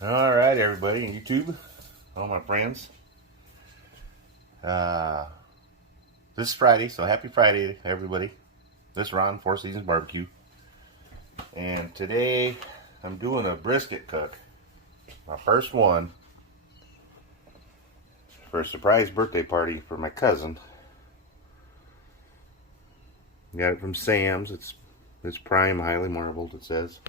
All right, everybody on YouTube, all my friends. This is Friday, so happy Friday, everybody. This is Ron, Four Seasons Barbecue. And today, I'm doing a brisket cook. My first one for a surprise birthday party for my cousin. Got it from Sam's. It's prime, highly marbled, it says.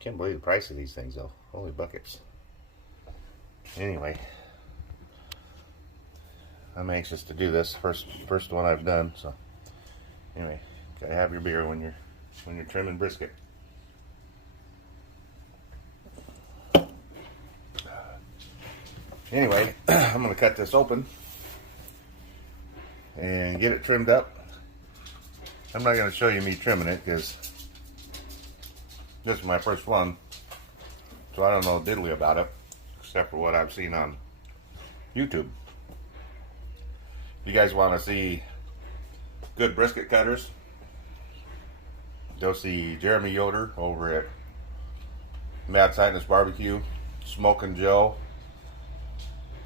Can't believe the price of these things, though. Holy buckets. Anyway, I'm anxious to do this. First one I've done. So, anyway, gotta have your beer when you're trimming brisket. Anyway, I'm gonna cut this open and get it trimmed up. I'm not gonna show you me trimming it because this is my first one, so I don't know diddly about it, except for what I've seen on YouTube. If you guys want to see good brisket cutters, go see Jeremy Yoder over at Mad Scientist Barbecue, Smokin' Joe,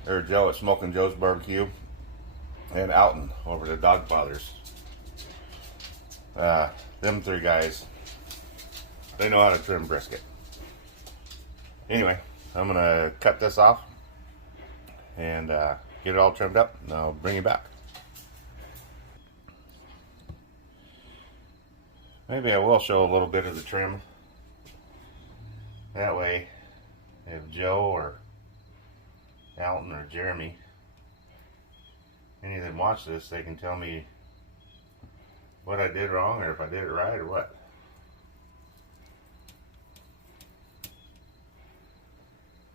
or Joe at Smokin' Joe's Barbecue, and Alton over to Dogfathers. Them three guys, they know how to trim brisket. Anyway, I'm gonna cut this off and get it all trimmed up, and I'll bring you back. Maybe I will show a little bit of the trim. That way, if Joe or Alton or Jeremy, any of them watch this, they can tell me what I did wrong or if I did it right or what.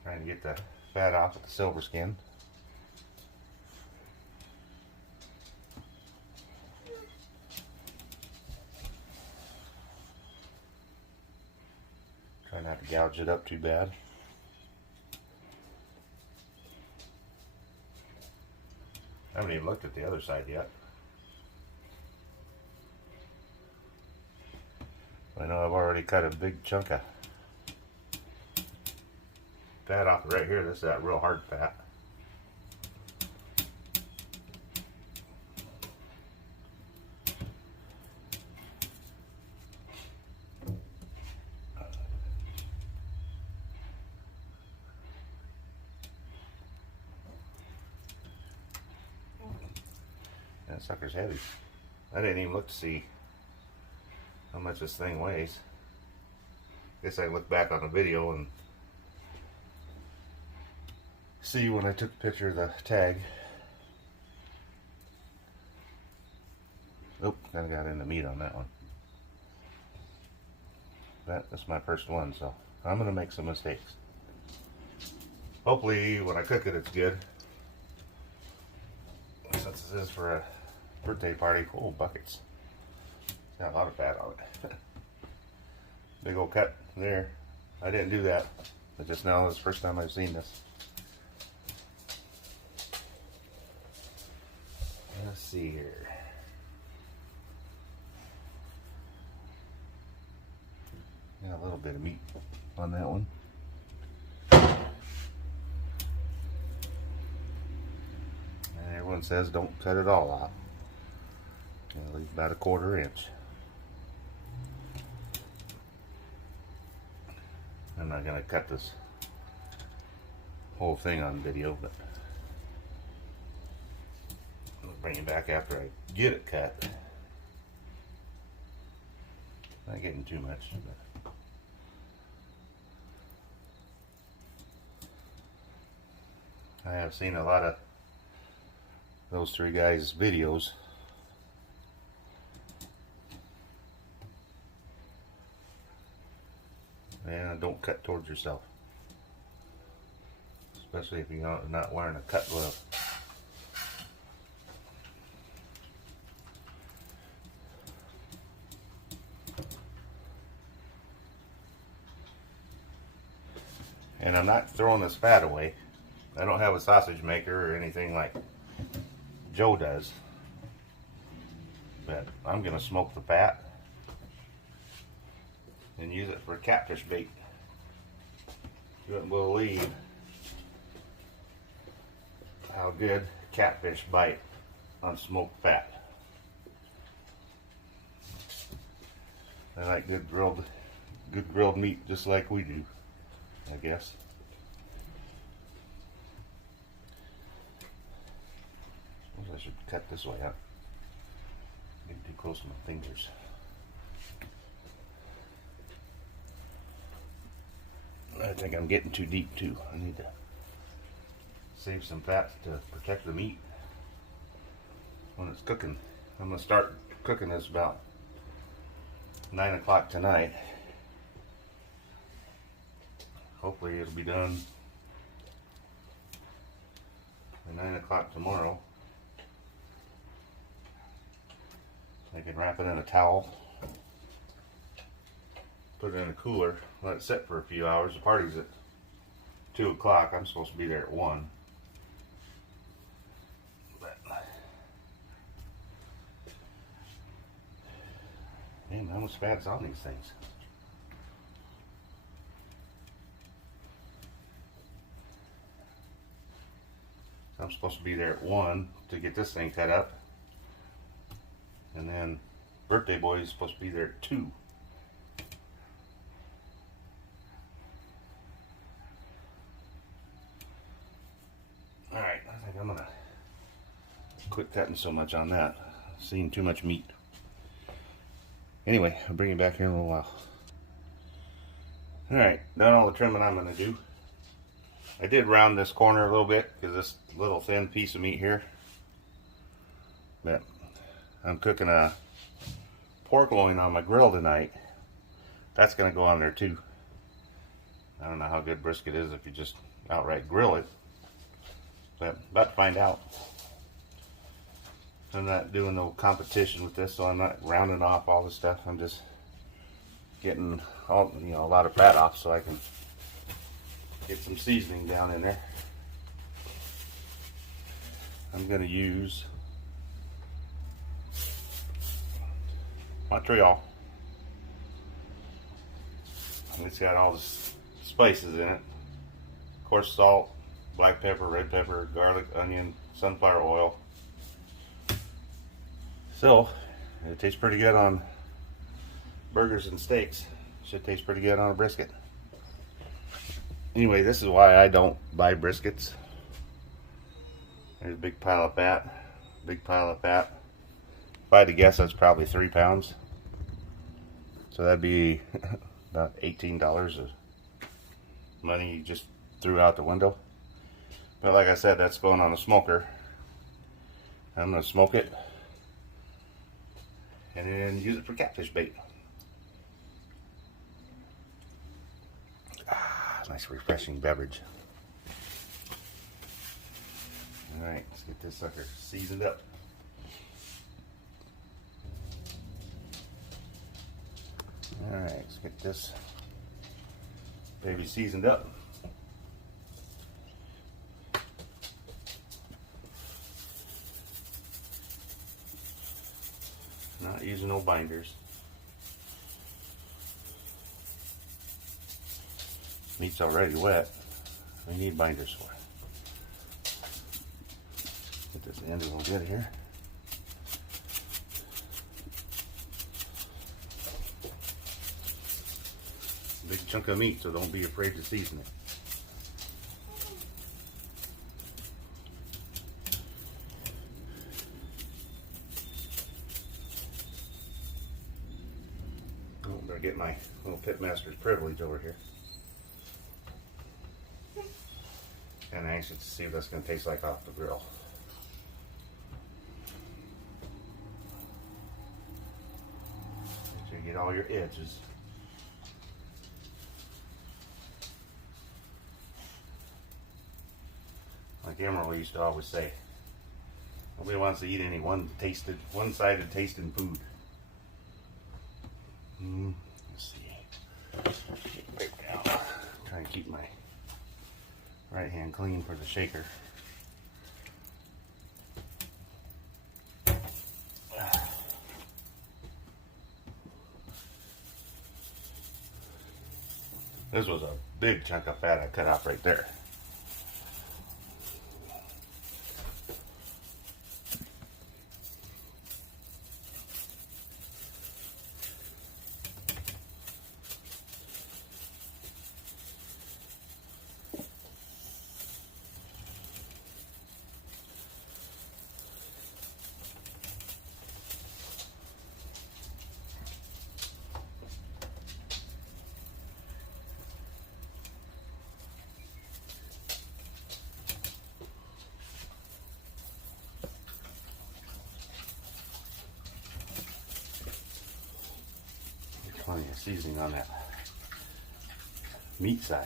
Trying to get the fat off with the silver skin. Try not to gouge it up too bad. I haven't even looked at the other side yet. I know I've already cut a big chunk of fat off right here. This is that real hard fat. That sucker's heavy. I didn't even look to see how much this thing weighs. Guess I can look back on the video and see when I took a picture of the tag. Oop, kind of got in the meat on that one. That's my first one, so I'm gonna make some mistakes. Hopefully when I cook it, it's good. Since this is for a birthday party. Oh, buckets. Got a lot of fat on it. Big old cut there. I didn't do that, but just now is the first time I've seen this. Let's see here. Got a little bit of meat on that one. And everyone says don't cut it all off. Leave about a 1/4 inch. I'm not going to cut this whole thing on video, but I'll bring it back after I get it cut. Not getting too much, but I have seen a lot of those three guys' videos. And don't cut towards yourself, especially if you're not wearing a cut glove. And I'm not throwing this fat away. I don't have a sausage maker or anything like Joe does, but I'm going to smoke the fat and use it for catfish bait. You wouldn't believe how good catfish bite on smoked fat. They like good grilled meat just like we do, I guess. I should cut this way up. Getting too close to my fingers. I think I'm getting too deep too. I need to save some fat to protect the meat when it's cooking. I'm going to start cooking this about 9 o'clock tonight. Hopefully it'll be done by 9 o'clock tomorrow. I can wrap it in a towel, put it in a cooler, let it sit for a few hours. The party's at 2 o'clock. I'm supposed to be there at 1. But, man, how much fat's on these things? I'm supposed to be there at 1 to get this thing cut up. And then birthday boy is supposed to be there at 2. Alright, I think I'm going to quit cutting so much on that. I've seen too much meat. Anyway, I'll bring you back here in a little while. Alright, done all the trimming I'm going to do. I did round this corner a little bit because this little thin piece of meat here. But I'm cooking a pork loin on my grill tonight. That's going to go on there too. I don't know how good brisket is if you just outright grill it. But about to find out. I'm not doing no competition with this, so I'm not rounding off all the stuff. I'm just getting all, a lot of fat off so I can get some seasoning down in there. I'm going to use Montreal. It's got all the spices in it. Of course, salt, black pepper, red pepper, garlic, onion, sunflower oil. So, it tastes pretty good on burgers and steaks. Should taste pretty good on a brisket. Anyway, this is why I don't buy briskets. There's a big pile of fat. Big pile of fat. If I had to guess, that's probably 3 pounds. So that'd be about $18 of money you just threw out the window. But like I said, that's going on the smoker. I'm going to smoke it and then use it for catfish bait. Nice refreshing beverage. Alright, let's get this sucker seasoned up. Alright, let's get this baby seasoned up. Not using no binders. Meat's already wet. We need binders for it. Get this end a little bit here. Big chunk of meat, so don't be afraid to season it. Oh, better get my little pitmaster's privilege over here. And anxious to see what that's going to taste like off the grill. Make sure you get all your edges. Like Emerald used to always say, nobody wants to eat any one-sided tasting food. Let's see. Right down. Try and keep my right hand clean for the shaker. This was a big chunk of fat I cut off right there. Plenty of seasoning on that meat side.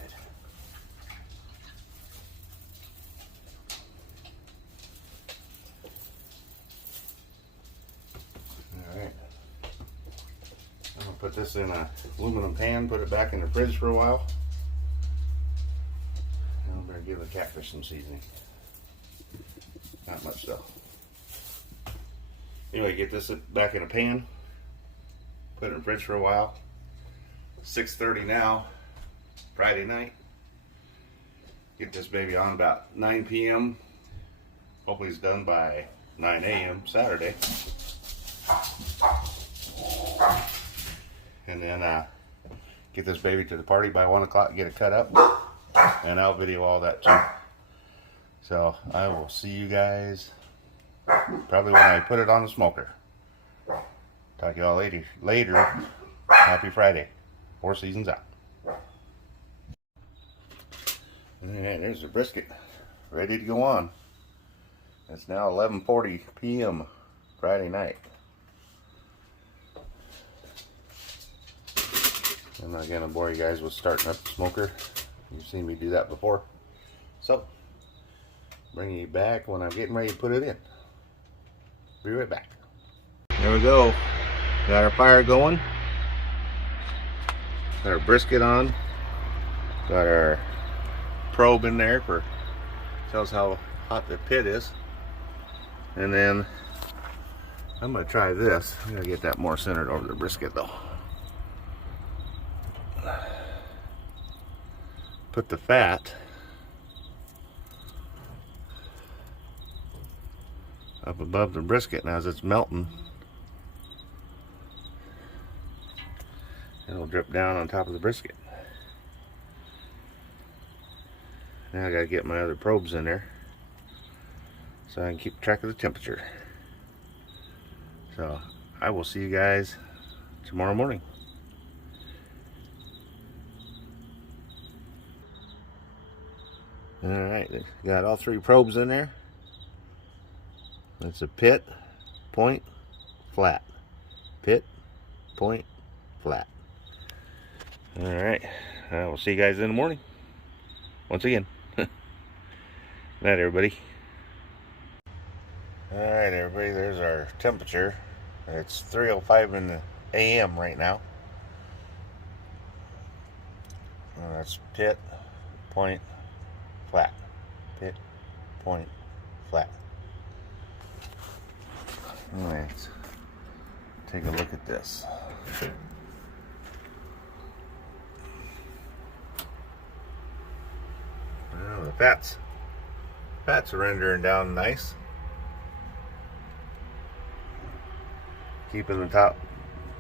Alright. I'm going to put this in an aluminum pan, put it back in the fridge for a while. And I'm going to give the catfish some seasoning. Not much though. Anyway, get this back in a pan. Put it in the fridge for a while. 6:30 now, Friday night. Get this baby on about 9 p.m. Hopefully it's done by 9 a.m. Saturday. And then get this baby to the party by 1 o'clock, get it cut up. And I'll video all that too. So I will see you guys probably when I put it on the smoker. Talk to y'all later. Happy Friday. 4 seasons out. Alright, there's the brisket. Ready to go on. It's now 11:40 p.m. Friday night. I'm not gonna bore you guys with starting up the smoker. You've seen me do that before. So, bring you back when I'm getting ready to put it in. Be right back. There we go. Got our fire going. Got our brisket on. Got our probe in there for tells how hot the pit is. And then I'm gonna try this. I'm gonna get that more centered over the brisket though. Put the fat up above the brisket, and as it's melting, it'll drip down on top of the brisket. Now I gotta get my other probes in there so I can keep track of the temperature. So I will see you guys tomorrow morning. Alright, got all 3 probes in there. It's a pit, point, flat. Pit, point, flat. Alright, I will see you guys in the morning. Once again. Night, everybody. Alright, everybody, there's our temperature. It's 3:05 in the a.m. right now. That's pit, point, flat. Pit, point, flat. Alright, take a look at this. Well, the fats are rendering down nice. Keeping the top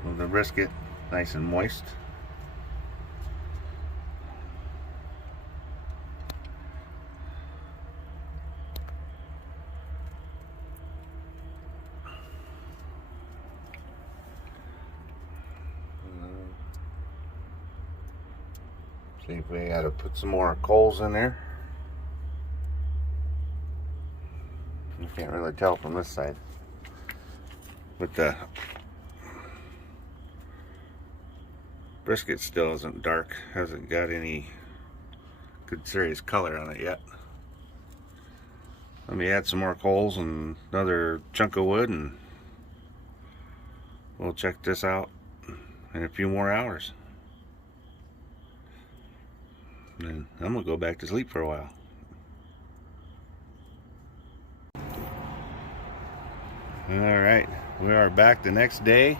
of the brisket nice and moist. See if we gotta put some more coals in there. You can't really tell from this side, but the brisket still isn't dark, hasn't got any good serious color on it yet. Let me add some more coals and another chunk of wood, and we'll check this out in a few more hours. And I'm gonna go back to sleep for a while. Alright, we are back the next day.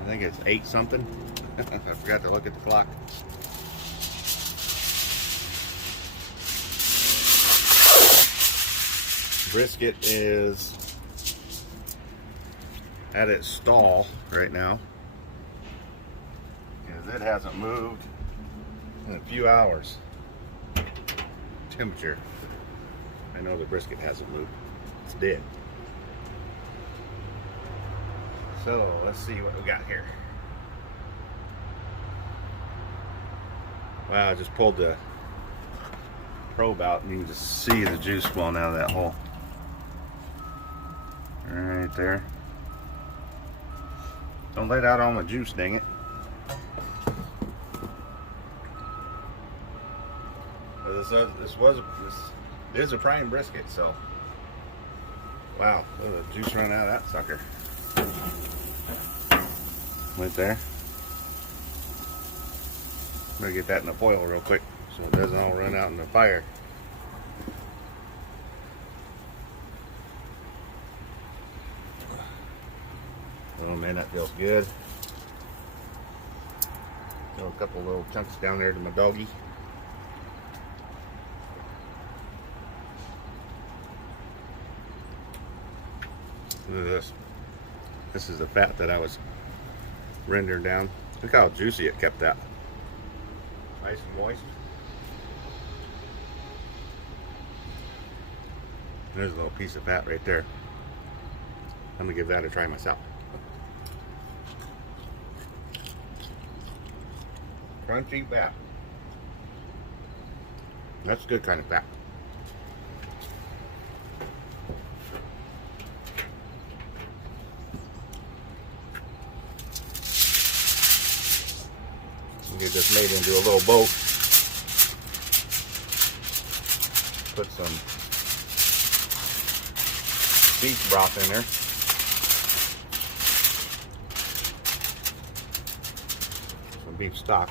I think it's 8 something. I forgot to look at the clock. Brisket is at its stall right now because it hasn't moved in a few hours. Temperature. I know the brisket hasn't moved. It's dead. So let's see what we got here. Wow, I just pulled the probe out and you can just see the juice flowing out of that hole. Right there. Don't let out all my juice, dang it. This is a prime brisket, so wow, look at the juice running out of that sucker. Right there. I'm gonna get that in the foil real quick so it doesn't all run out in the fire. Oh man, that feels good. Throw a couple little chunks down there to my doggy. Look at this. This is the fat that I was rendering down. Look how juicy it kept that. Nice and moist. There's a little piece of fat right there. I'm gonna give that a try myself. Crunchy fat. That's good kind of fat. Get this made into a little boat. Put some beef broth in there. Some beef stock.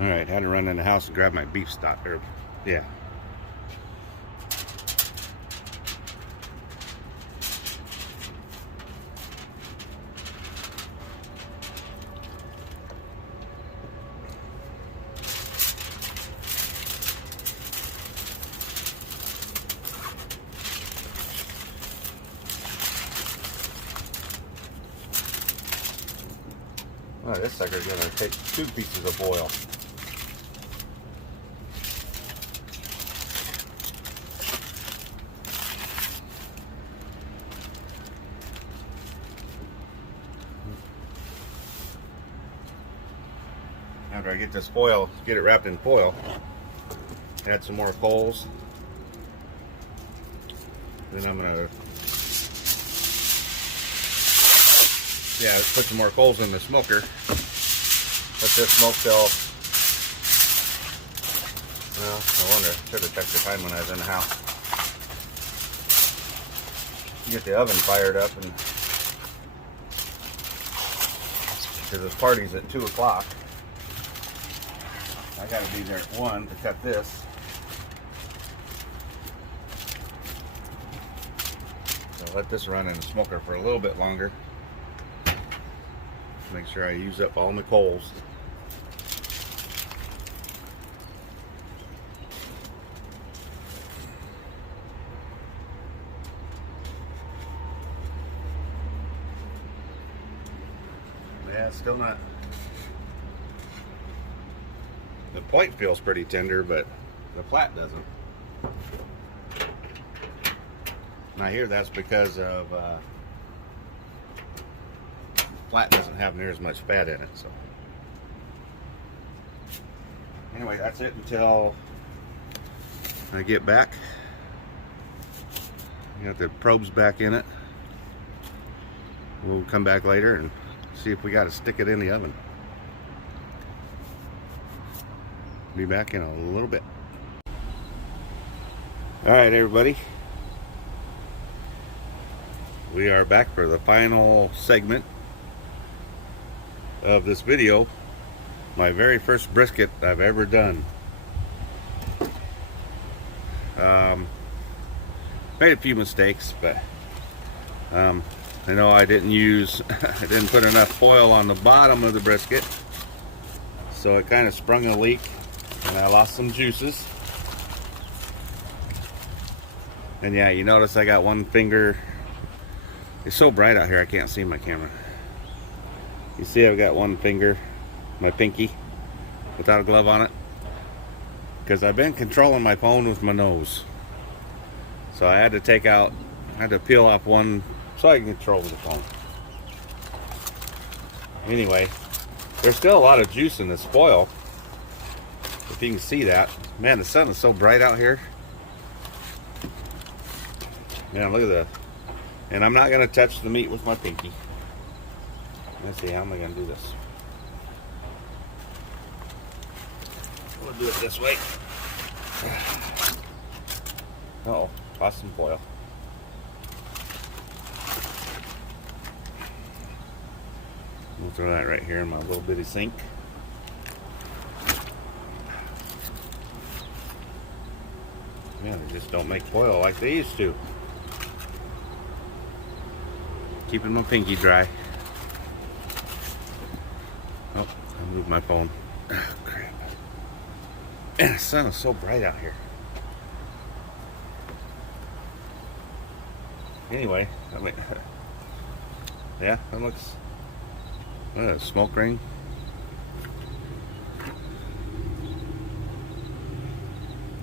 Alright, had to run in the house and grab my beef stock. Yeah. Oh, this sucker's gonna take 2 pieces of oil. After I get this foil, get it wrapped in foil, add some more coals. Then I'm gonna, put some more coals in the smoker. Let this smoke till, well, I wonder, should have checked the time when I was in the house. Get the oven fired up, and because this party's at 2 o'clock. I gotta be there at 1 to cut this. So let this run in the smoker for a little bit longer. Make sure I use up all my coals. Yeah, it's still not. The point feels pretty tender, but the flat doesn't. And I hear that's because of flat doesn't have near as much fat in it. So anyway, that's it until I get back. Got the probes back in it. We'll come back later and see if we got to stick it in the oven. Be back in a little bit. All right, everybody. We are back for the final segment of this video. My very first brisket I've ever done. Made a few mistakes, but I know I didn't I didn't put enough foil on the bottom of the brisket, so it kind of sprung a leak and I lost some juices. And yeah, you notice I got one finger. It's so bright out here I can't see my camera. You see I've got one finger, my pinky, without a glove on it, because I've been controlling my phone with my nose. So I had to peel off one so I can control the phone. Anyway, there's still a lot of juice in this foil, if you can see that. Man, the sun is so bright out here. Man, look at that. And I'm not going to touch the meat with my pinky. Let's see, how am I going to do this? We'll do it this way. Uh-oh, lost some foil. We'll throw that right here in my little bitty sink. Yeah, they just don't make foil like they used to. Keeping my pinky dry. Oh, I moved my phone. Oh, crap. And the sun is so bright out here. Anyway, I mean, yeah, that looks. Look at that smoke ring.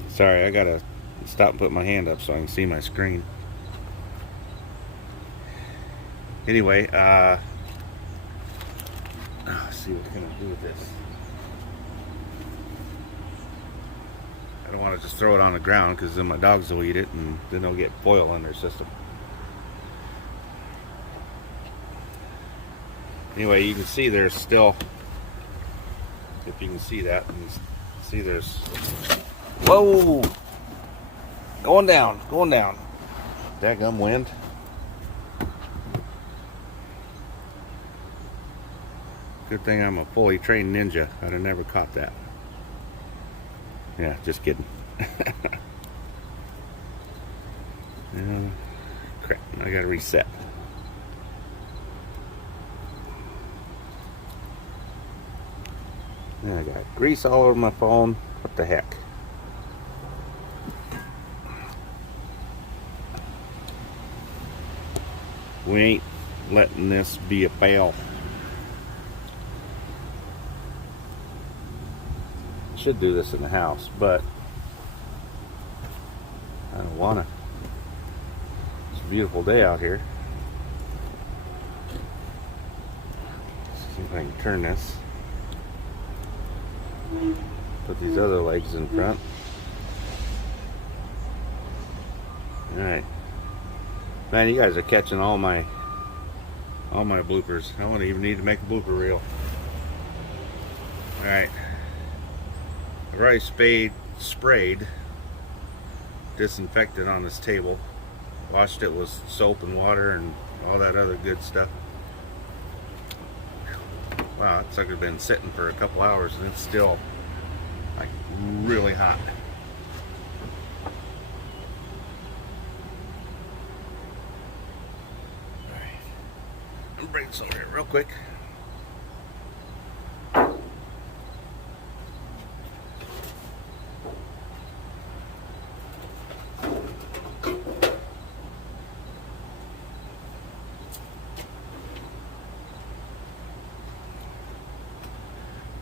Sorry, I gotta stop and put my hand up so I can see my screen. Anyway, let's see what we're gonna do with this. I don't want to just throw it on the ground because then my dogs will eat it and then they'll get foil in their system. Anyway, you can see there's still, if you can see that, you can see there's, whoa, going down, daggum wind. Good thing I'm a fully trained ninja. I'd have never caught that. Yeah, just kidding. Crap, I gotta reset. Yeah, I got grease all over my phone. What the heck? We ain't letting this be a fail. Should do this in the house, but I don't wanna. It's a beautiful day out here. Let's see if I can turn this. Put these other legs in front. Alright. Man, you guys are catching all my bloopers. I don't even need to make a blooper reel. Alright. I've already sprayed disinfectant on this table. Washed it with soap and water and all that other good stuff. Wow, that sucker's been sitting for a couple hours and it's still like really hot. Alright. I'm gonna bring this over here real quick.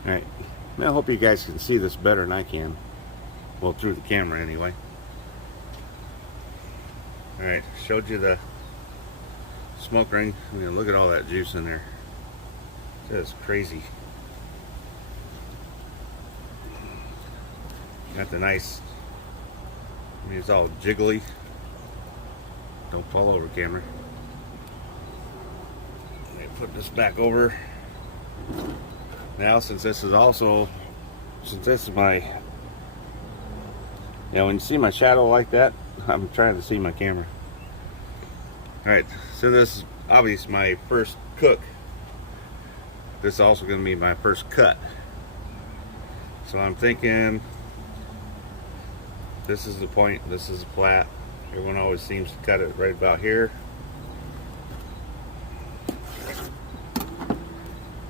Alright, I hope you guys can see this better than I can. Well, through the camera anyway. Alright, showed you the smoke ring. I mean, look at all that juice in there. That's crazy. Got the nice, I mean, it's all jiggly. Don't fall over, camera. Let me put this back over. Now, since this is my, you know, when you see my shadow like that, I'm trying to see my camera. Alright, so this is obviously my first cook. this is also going to be my first cut. So I'm thinking this is the point, this is flat. Everyone always seems to cut it right about here.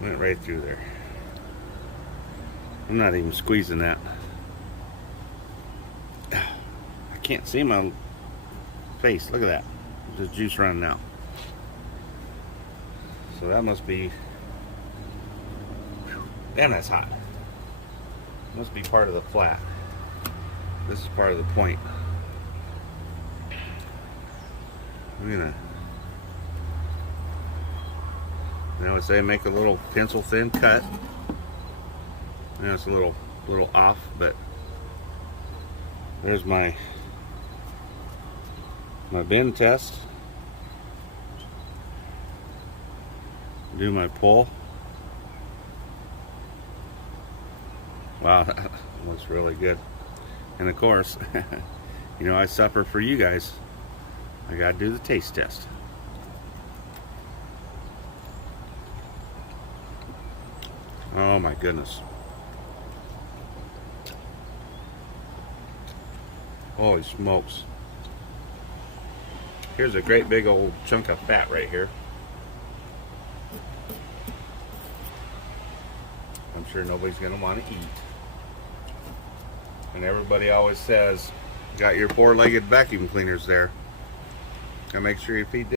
Went right through there. I'm not even squeezing that. I can't see my face. Look at that. There's juice running out. So that must be, damn, that's hot. Must be part of the flat. This is part of the point. I'm gonna, I would say, make a little pencil thin cut. Now it's a little off, but there's my bend test. Do my pull. Wow, that looks really good. And of course, you know, I suffer for you guys. I gotta do the taste test. Oh my goodness. Holy smokes. Here's a great big old chunk of fat right here. I'm sure nobody's gonna want to eat. And everybody always says, got your four-legged vacuum cleaners there. Gotta make sure you feed them.